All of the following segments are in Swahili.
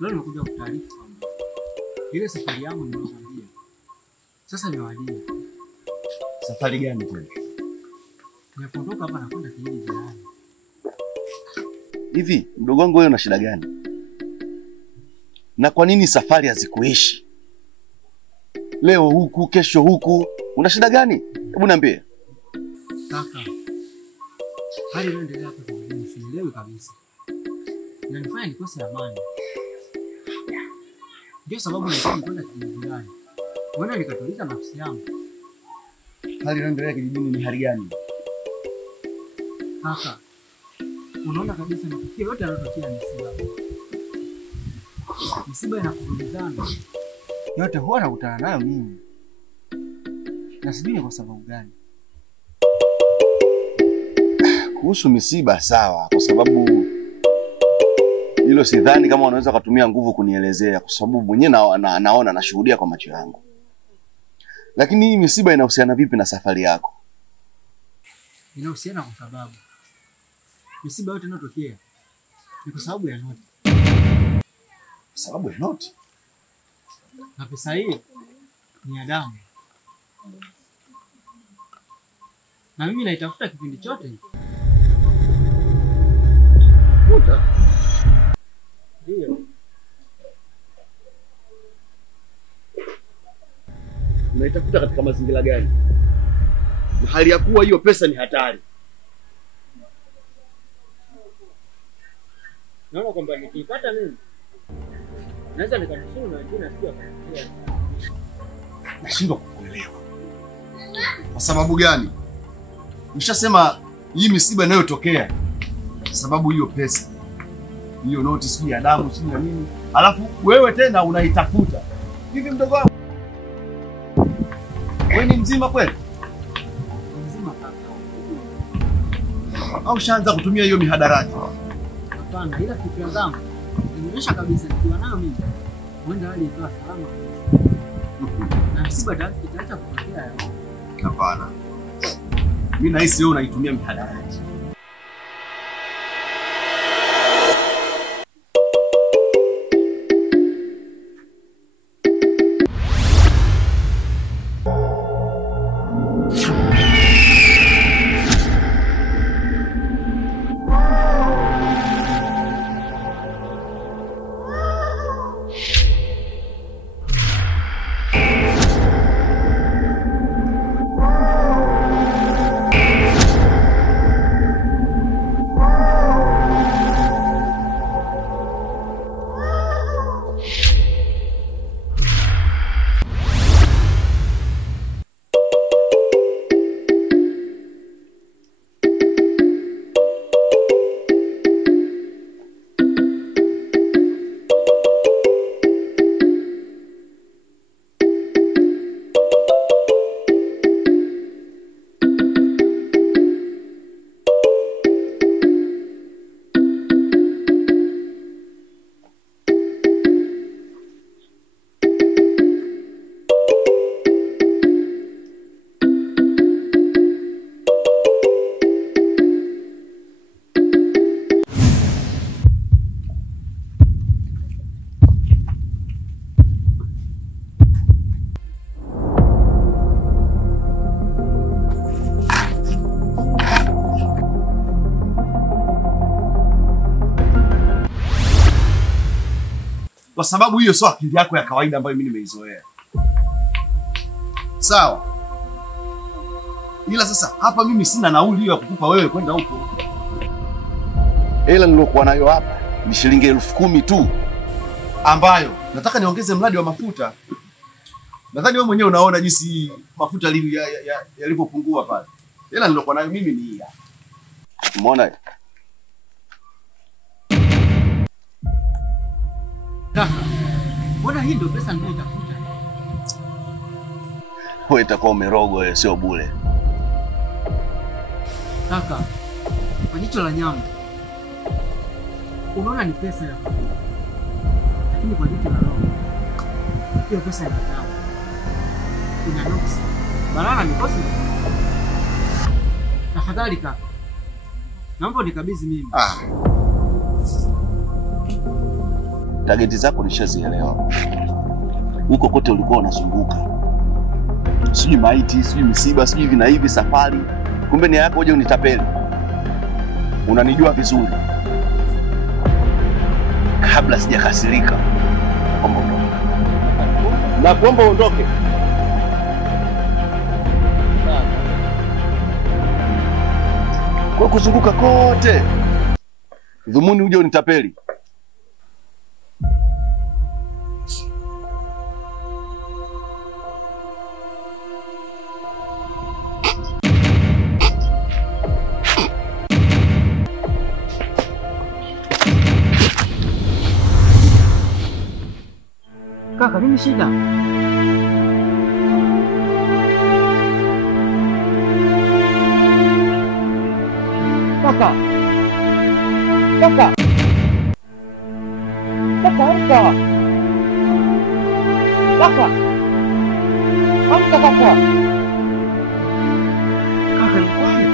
Leo nimekuja kutaarifa kwamba ile safari yangu niliyokuambia sasa imewadia. Safari gani tena? Ninapotoka hapa nakwenda kijiji jirani. Hivi mdogo wangu wewe una shida gani? Na kwa nini safari hazikuishi? Leo huku, kesho huku, una shida gani? Hebu niambie. Kaka, hali inaendelea hapa kwa mimi sielewi kabisa. Inanifanya nikose amani. Ndio sababu nilikuwa kwenda kijiji jirani. Mbona nikatuliza nafsi yangu? Hali inaendelea kijijini ni hali gani? Kaka, unaona kabisa matukio yote yanayotokea ni msiba. Msiba inafuruzana. Yote huwa nakutana nayo mimi. Na sijui kwa sababu gani. Kuhusu misiba sawa, kwa sababu hilo sidhani kama unaweza kutumia nguvu kunielezea, kwa sababu mwenyewe naona nashuhudia kwa macho yangu. Lakini hii misiba inahusiana vipi na safari yako? Inahusiana kwa sababu misiba yote inayotokea ni kwa sababu ya noti. Sababu ya noti? Na pesa hiyo ni ya damu. Na mimi naitafuta kipindi chote. Kuta? Ndio. Unaitafuta katika mazingira gani? Na hali ya kuwa hiyo pesa ni hatari. Naona kwamba nikipata mimi naweza nikanusuru na wengine sio kama. Nashindwa kukuelewa. Kwa sababu gani? Nishasema hii misiba inayotokea sababu hiyo pesa. Hiyo noti sijui ya damu sijui na nini. Alafu wewe tena unaitafuta. Hivi mdogo wangu, wewe ni mzima kweli? Mzima kaka. Au shaanza kutumia hiyo mihadarati? Hapana, ila fikra zangu inaonyesha kabisa nikiwa nayo mimi huenda hali ikawa salama. Na msiba itaacha kutokea. Hapana. Mimi nahisi wewe unaitumia mihadarati. Kwa sababu hiyo sio akili yako ya kawaida ambayo mimi nimeizoea. Sawa. Ila sasa hapa mimi sina nauli hiyo ya kukupa wewe kwenda huko. Hela nilokuwa nayo hapa ni shilingi 10,000 tu, ambayo nataka niongeze mradi wa mafuta. Nadhani wewe mwenyewe unaona jinsi mafuta yalivyopungua pale. Hela nilokuwa nayo mimi ni hii hapa. Umeona? Kaka, mbona hii ndio pesa ninayotafuta? Wewe itakuwa umerogwa wewe, sio bure. Kaka, kwa jicho la nyama unaona ni pesa ya kweli. Lakini kwa jicho la roho hiyo pesa ni damu. Ina nuksi. Baraka ni kosi. Tafadhali kaka, naomba nikabidhi mimi. Targeti zako nishazielewa. Huko kote ulikuwa unazunguka. Sijui maiti, sijui misiba, sijui hivi na hivi safari. Kumbe nia yako uje unitapeli. Unanijua vizuri. Kabla sijakasirika, naomba uondoke. Naomba uondoke. Kwa kuzunguka kote dhumuni uje unitapeli. Kaka, nini shida? Kaka. Kaka. Kaka. Kaka. Amka kaka. Kaka ni kwani?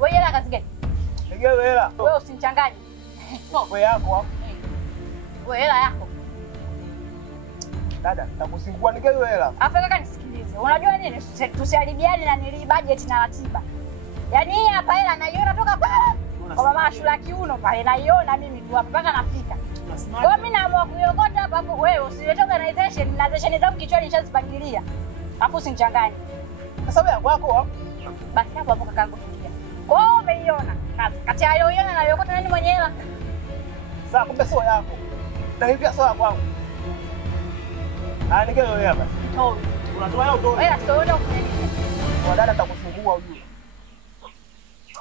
Wewe hela kazi gani? Nigeu hela. Wewe usinichanganye. Wewe yako hapo. Wewe hela yako. Dada, nitakusingua nigeu hela. Afa kaka nisikilize. Unajua nini? Tusiharibiane na nili budget na ratiba. Yaani hii hapa hela naiona toka pale. Kwa mama shula kiuno pale naiona mimi tu hapa mpaka nafika. Kwa mimi naamua kuiokota hapa hapo wewe usilete organization zangu kichwani nishazipangilia. Hapo usinichanganye. Sasa ya kwako basi hapo hapo kakaangu tulia. Kwa hiyo umeiona. Kati ya yoiona na yokota nani mwenye hela? Sasa kumbe sio yako. Na hivi sio kwangu. Nigea hiyo hela basi. Toi. Unatoa hiyo toi. Wewe sio ndio kufanya nini? Wadada atakufungua ujue.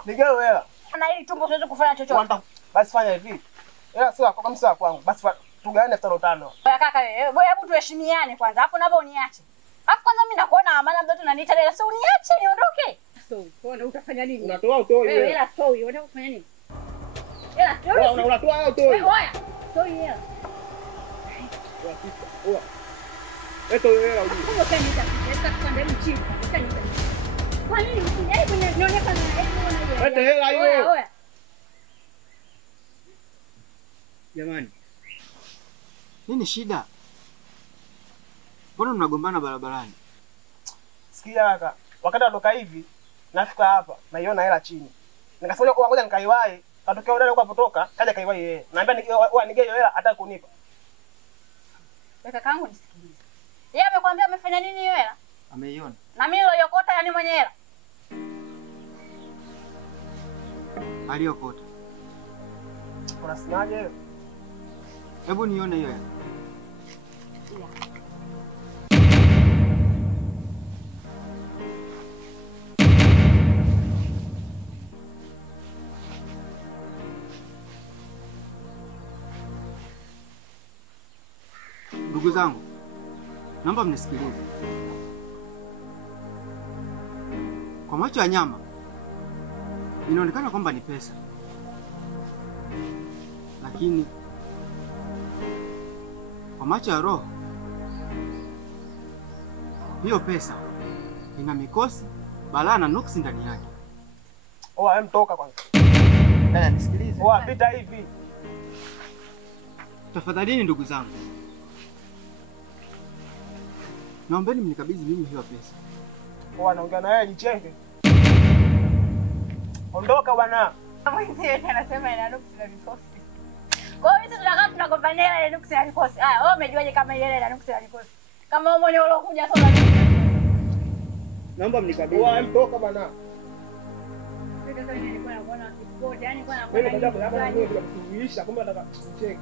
Nigea hiyo hela. Na hili tumbo siwezi kufanya chochote. Basi fanya hivi. Hela sio yako kama sio kwangu. Basi tugawane 5,500. Wewe kaka wewe, hebu tuheshimiane kwanza. Hapo napo uniache. Hapo kwanza mimi nakuona amana mtoto unaniita dada. Sio uniache niondoke. Sio, kwa utafanya nini? Unatoa utoi wewe. Hela sio, unataka kufanya nini? Hela sio. Unatoa hiyo utoi. Wewe oya. Sio hela. Oa. Eto hela ujue. Kumbe kanisa, nataka kupanda mchini. Kanisa. Kwa nini usijaribu nionekane na hebu Eto hela hiyo. Oya. Jamani. Nini shida? Mbona mnagombana barabarani? Sikia kaka. Wakati natoka hivi, nafika hapa, naiona hela chini. Nikasema ngoja nikaiwahi, katokea udada huko apotoka, kaja kaiwahi yeye. Naambia nigee hiyo hela hata kunipa. Kakaangu nisikilize. Yeye amekwambia amefanya nini hiyo hela? Ameiona. Na mimi niliyokota yani mwenye hela. Aliyokota. Unasemaje wewe? Hebu nione hiyo hela. Ndugu zangu, naomba mnisikilize. Kwa macho ya nyama inaonekana kwamba ni pesa, lakini kwa macho ya roho hiyo pesa ina mikosi, balaa na nuksi ndani yake. Oa, mtoka kwanza. Dada nisikilize. Oa, pita hivi. Tafadhalini ndugu zangu, naombeni mnikabidhi mimi hiyo pesa. Oa, naongea na wewe jichenge. Ondoka bwana. Mwenzie anasema ina nuksi na mikosi. Kwa hiyo sisi tunakaa tunagombana hela ina nuksi na mikosi. Haya, wewe umejuaje kama ile hela ina nuksi na mikosi? Kama wewe mwenyewe ulokuja sasa. Naomba mnikabidhi. Oa, mtoka bwana. Sasa nilikuwa naona sport, yani kwa Wewe nakuona. ndio hapa mimi bila kusuhuisha, kumbe nataka cheke.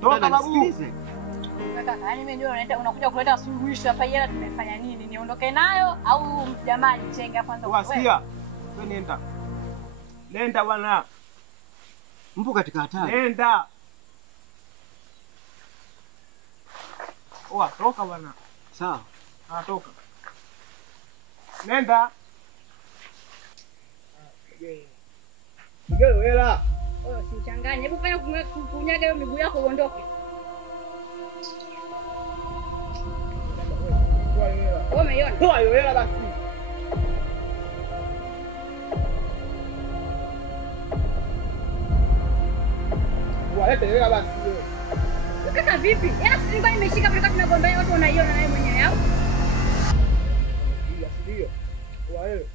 Toka babu. Nisikilize. Kaka, yani mimi ndio unakuja kuleta suluhisho hapa, hela tumefanya nini? Niondoke nayo au jamani chenga kwanza Oa, sikia. Wewe nenda. Nenda bwana. Mpo katika hatari. Nenda. Oa, toka bwana. Sawa. Toka. Nenda. Nigeo hela. Wewe usichanganye. Hebu fanya kunyaga hiyo miguu yako uondoke. Wewe umeiona? Toa hiyo hela basi. Walete hela basi wewe. Kaka vipi? Hela si nilikuwa nimeshika pale tunagombea watu wanaiona na wewe mwenyewe au? Ndio. Wewe.